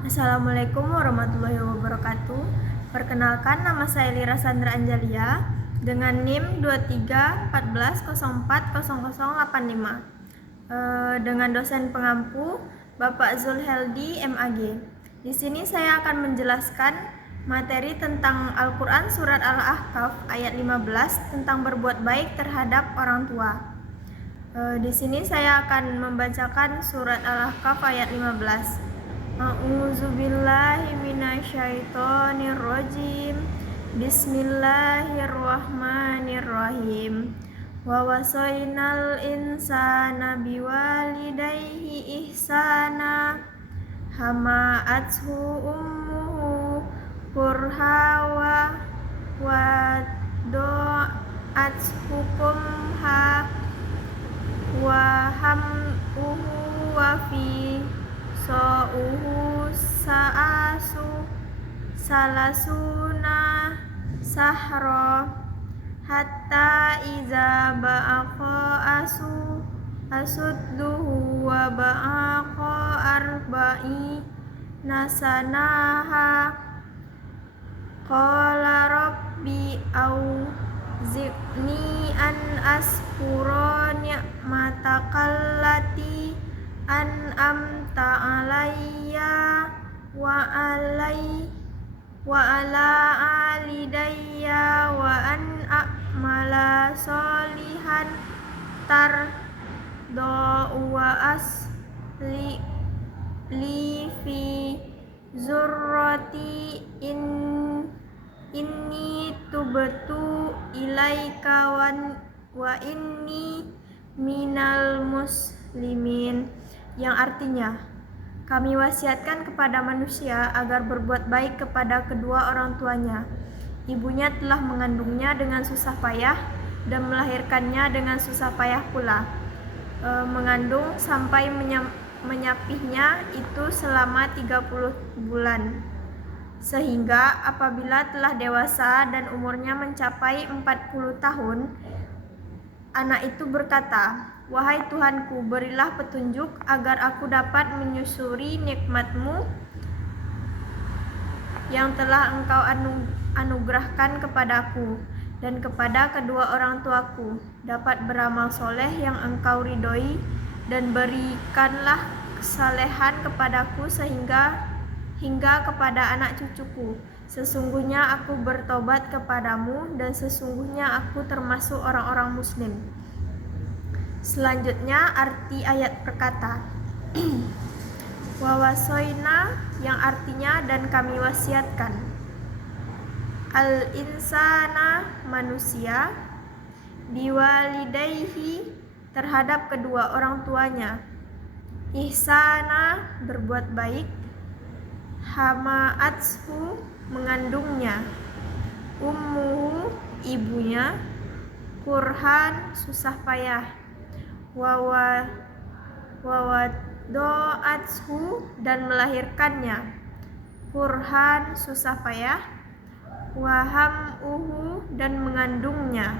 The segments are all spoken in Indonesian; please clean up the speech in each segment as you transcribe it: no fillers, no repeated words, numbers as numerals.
Assalamualaikum warahmatullahi wabarakatuh. Perkenalkan, nama saya Lira Sandra Anjalia dengan NIM 2314040085 dengan dosen pengampu Bapak Zulheldi MAG. Di sini saya akan menjelaskan materi tentang Al-Quran Surat Al-Ahqaf ayat 15 tentang berbuat baik terhadap orang tua. Di sini saya akan membacakan surat Al-Ahqaf ayat 15. A'udzubillahi minasyaitonirrajim. Bismillahirrahmanirrahim. Wa wasainal insana biwalidayhi ihsana hama'athu ummuhu kurha wa do'athu kumha wa ham'uhu wa fi sa'uhu sa'asu salasuna sahra hatta iza ba'aqa asudduhu wa ba'aqa arba'i nasanaha qala rabbi auzi'ni an askura ni'matakallati an'amta alayya wa ala alidayya wa an a'mala solihan tardo'u wa asli li fi zurrati inni tubtu ilaika wa inni minal muslimin, yang artinya, kami wasiatkan kepada manusia agar berbuat baik kepada kedua orang tuanya. Ibunya telah mengandungnya dengan susah payah dan melahirkannya dengan susah payah pula. Mengandung sampai menyapihnya itu selama 30 bulan. Sehingga apabila telah dewasa dan umurnya mencapai 40 tahun, anak itu berkata, "Wahai Tuhanku, berilah petunjuk agar aku dapat menyusuri nikmat-Mu yang telah Engkau anugerahkan kepadaku dan kepada kedua orang tuaku, dapat beramal soleh yang Engkau ridhoi, dan berikanlah kesalehan kepadaku hingga kepada anak cucuku. Sesungguhnya aku bertobat kepadamu dan sesungguhnya aku termasuk orang-orang muslim." Selanjutnya arti ayat berkata, wawasoina, yang artinya dan kami wasiatkan. Al-insana, manusia, biwalidayhi, terhadap kedua orang tuanya, ihsana, berbuat baik, hama'athu, mengandungnya, ummuhu, ibunya, kurhan, susah payah, wawado'athu, dan melahirkannya, kurhan, susah payah, waham'uhu, dan mengandungnya,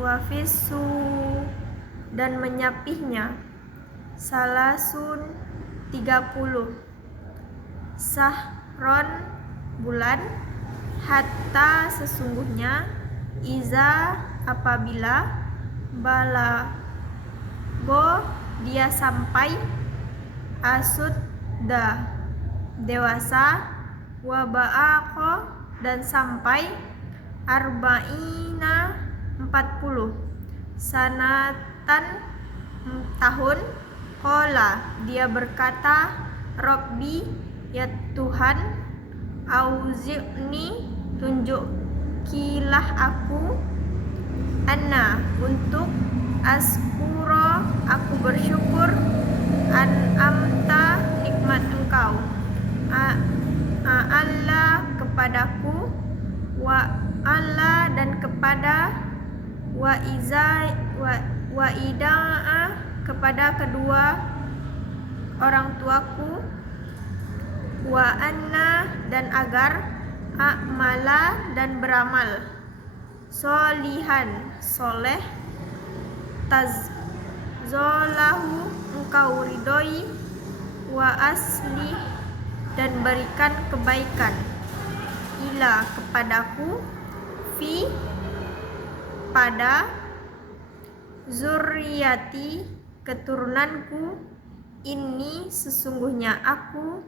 wafisu, dan menyapihnya, salasun, 30, sahron, bulan, hatta, sesungguhnya, iza, apabila, balago, dia sampai, asudda, dewasa, waba'aqo, dan sampai, arba'ina, 40, sanatan, tahun, qala, dia berkata, Rabbi, ya Tuhan, auzi'ni, tunjukilah aku, anna, untuk askuro, aku bersyukur, an'amta, nikmat Engkau, Allah, kepadaku, wa Allah, dan kepada, wa ida'a, kepada kedua orang tuaku, wa anna, dan agar, a'mala, dan beramal, solihan, soleh, tazzolahu, engkau ridhoi, wa aslih dan berikan kebaikan, ila kepadaku, fi pada, zurriyati keturunanku, ini sesungguhnya aku,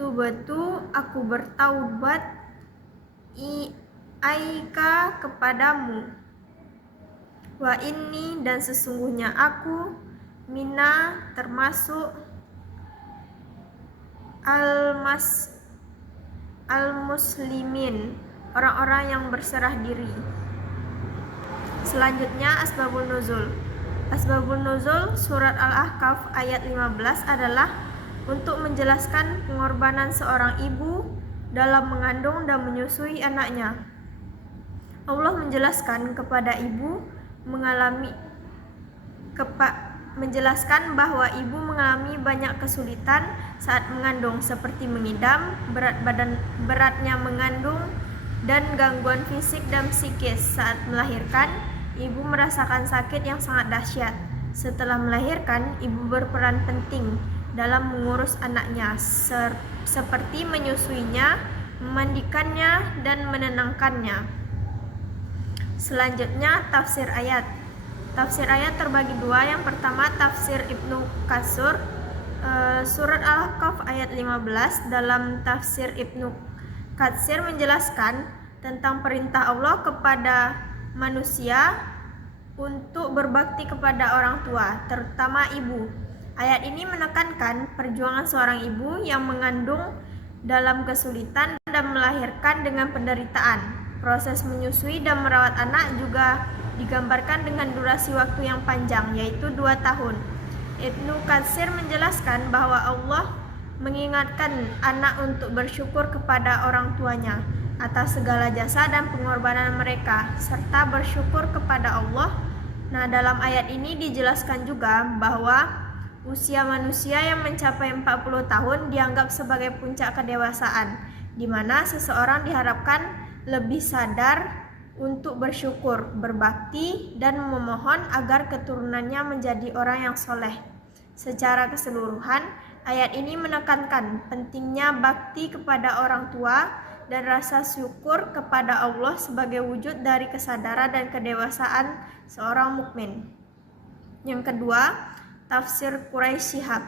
tubatu aku bertaubat, aika kepadamu, wa inni dan sesungguhnya aku, mina termasuk, al-muslimin orang-orang yang berserah diri. Selanjutnya asbabun nuzul. Asbabun nuzul surat Al-Ahqaf ayat 15 adalah untuk menjelaskan pengorbanan seorang ibu dalam mengandung dan menyusui anaknya. Allah menjelaskan kepada ibu menjelaskan bahwa ibu mengalami banyak kesulitan saat mengandung seperti mengidam, beratnya mengandung, dan gangguan fisik dan psikis. Saat melahirkan, ibu merasakan sakit yang sangat dahsyat. Setelah melahirkan, ibu berperan penting dalam mengurus anaknya, seperti menyusuinya, memandikannya, dan menenangkannya. Selanjutnya, tafsir ayat. Tafsir ayat terbagi dua. Yang pertama, tafsir Ibnu Katsir, surat Al-Ahqaf ayat 15. Dalam tafsir Ibnu Katsir menjelaskan tentang perintah Allah kepada manusia untuk berbakti kepada orang tua, terutama ibu. Ayat ini menekankan perjuangan seorang ibu yang mengandung dalam kesulitan dan melahirkan dengan penderitaan. Proses menyusui dan merawat anak juga digambarkan dengan durasi waktu yang panjang, yaitu 2 tahun. Ibnu Katsir menjelaskan bahwa Allah mengingatkan anak untuk bersyukur kepada orang tuanya atas segala jasa dan pengorbanan mereka, serta bersyukur kepada Allah. Nah, dalam ayat ini dijelaskan juga bahwa usia manusia yang mencapai 40 tahun dianggap sebagai puncak kedewasaan, di mana seseorang diharapkan lebih sadar untuk bersyukur, berbakti, dan memohon agar keturunannya menjadi orang yang soleh. Secara keseluruhan, ayat ini menekankan pentingnya bakti kepada orang tua dan rasa syukur kepada Allah sebagai wujud dari kesadaran dan kedewasaan seorang mukmin. Yang kedua, tafsir Quraisy Shihab.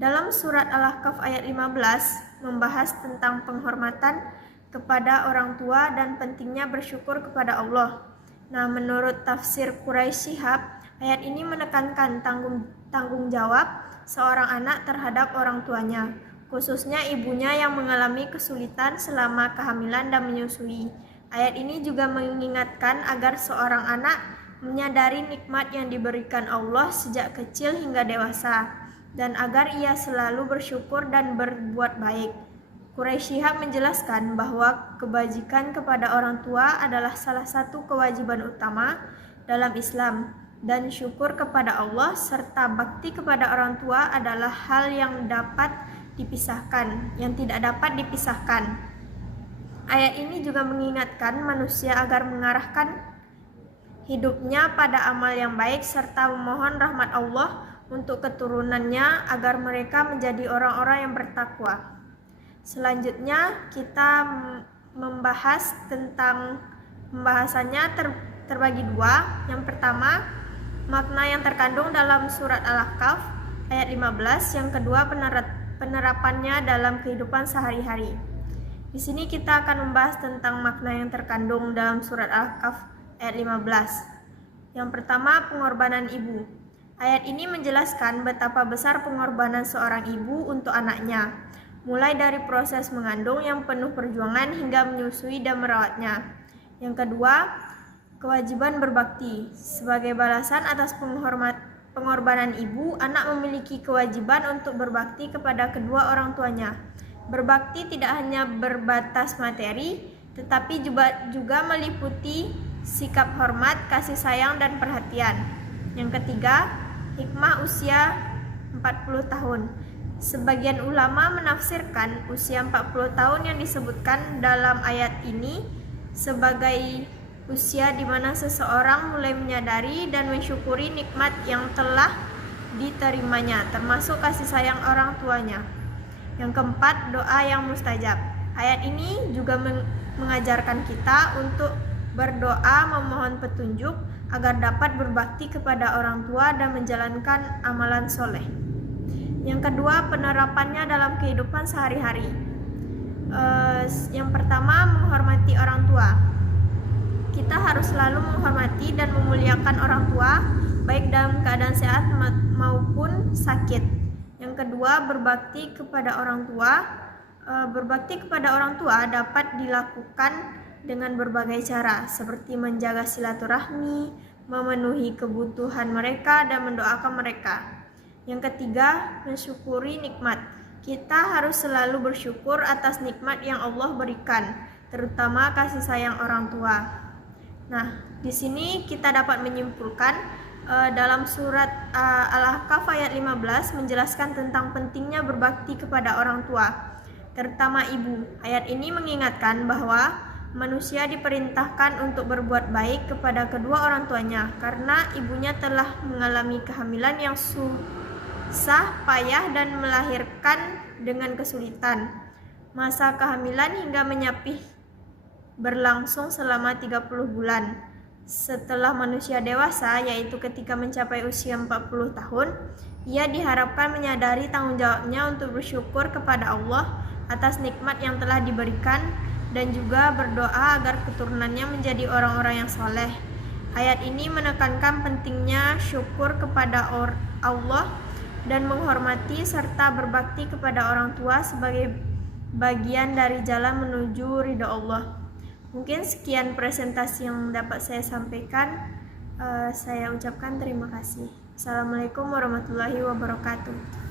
Dalam surat Al-Ahqaf ayat 15 membahas tentang penghormatan kepada orang tua dan pentingnya bersyukur kepada Allah. Nah, menurut tafsir Quraisy Shihab, ayat ini menekankan tanggung jawab seorang anak terhadap orang tuanya, khususnya ibunya yang mengalami kesulitan selama kehamilan dan menyusui. Ayat ini juga mengingatkan agar seorang anak menyadari nikmat yang diberikan Allah sejak kecil hingga dewasa, dan agar ia selalu bersyukur dan berbuat baik. Quraisy Shihab menjelaskan bahwa kebajikan kepada orang tua adalah salah satu kewajiban utama dalam Islam, dan syukur kepada Allah serta bakti kepada orang tua adalah hal yang tidak dapat dipisahkan. Ayat ini juga mengingatkan manusia agar mengarahkan hidupnya pada amal yang baik serta memohon rahmat Allah untuk keturunannya agar mereka menjadi orang-orang yang bertakwa. Selanjutnya kita membahas tentang pembahasannya terbagi dua. Yang pertama, makna yang terkandung dalam surat Al-Ahqaf ayat 15. Yang kedua, penerapannya dalam kehidupan sehari-hari. Di sini kita akan membahas tentang makna yang terkandung dalam surat Al-Ahqaf ayat 15. Yang pertama, pengorbanan ibu. Ayat ini menjelaskan betapa besar pengorbanan seorang ibu untuk anaknya, mulai dari proses mengandung yang penuh perjuangan hingga menyusui dan merawatnya. Yang kedua, kewajiban berbakti. Sebagai balasan atas pengorbanan ibu, anak memiliki kewajiban untuk berbakti kepada kedua orang tuanya. Berbakti tidak hanya berbatas materi, tetapi juga meliputi sikap hormat, kasih sayang, dan perhatian. Yang ketiga, hikmah usia 40 tahun. Sebagian ulama menafsirkan usia 40 tahun yang disebutkan dalam ayat ini sebagai usia di mana seseorang mulai menyadari dan mensyukuri nikmat yang telah diterimanya, termasuk kasih sayang orang tuanya. Yang keempat, doa yang mustajab. Ayat ini juga mengajarkan kita untuk berdoa memohon petunjuk agar dapat berbakti kepada orang tua dan menjalankan amalan soleh. Yang kedua, penerapannya dalam kehidupan sehari-hari. Yang pertama, menghormati orang tua. Kita harus selalu menghormati dan memuliakan orang tua, baik dalam keadaan sehat maupun sakit. Yang kedua, berbakti kepada orang tua. Berbakti kepada orang tua dapat dilakukan dengan berbagai cara, seperti menjaga silaturahmi, memenuhi kebutuhan mereka, dan mendoakan mereka. Yang ketiga, mensyukuri nikmat. Kita harus selalu bersyukur atas nikmat yang Allah berikan, terutama kasih sayang orang tua. Nah, di sini kita dapat menyimpulkan dalam surat Al-Ahqaf ayat 15 menjelaskan tentang pentingnya berbakti kepada orang tua, terutama ibu. Ayat ini mengingatkan bahwa manusia diperintahkan untuk berbuat baik kepada kedua orang tuanya karena ibunya telah mengalami kehamilan yang susah, payah, dan melahirkan dengan kesulitan. Masa kehamilan hingga menyapih berlangsung selama 30 bulan. Setelah manusia dewasa, yaitu ketika mencapai usia 40 tahun, ia diharapkan menyadari tanggung jawabnya untuk bersyukur kepada Allah atas nikmat yang telah diberikan dan juga berdoa agar keturunannya menjadi orang-orang yang soleh. Ayat ini menekankan pentingnya syukur kepada Allah dan menghormati serta berbakti kepada orang tua sebagai bagian dari jalan menuju ridha Allah. Mungkin sekian presentasi yang dapat saya sampaikan. Saya ucapkan terima kasih. Assalamualaikum warahmatullahi wabarakatuh.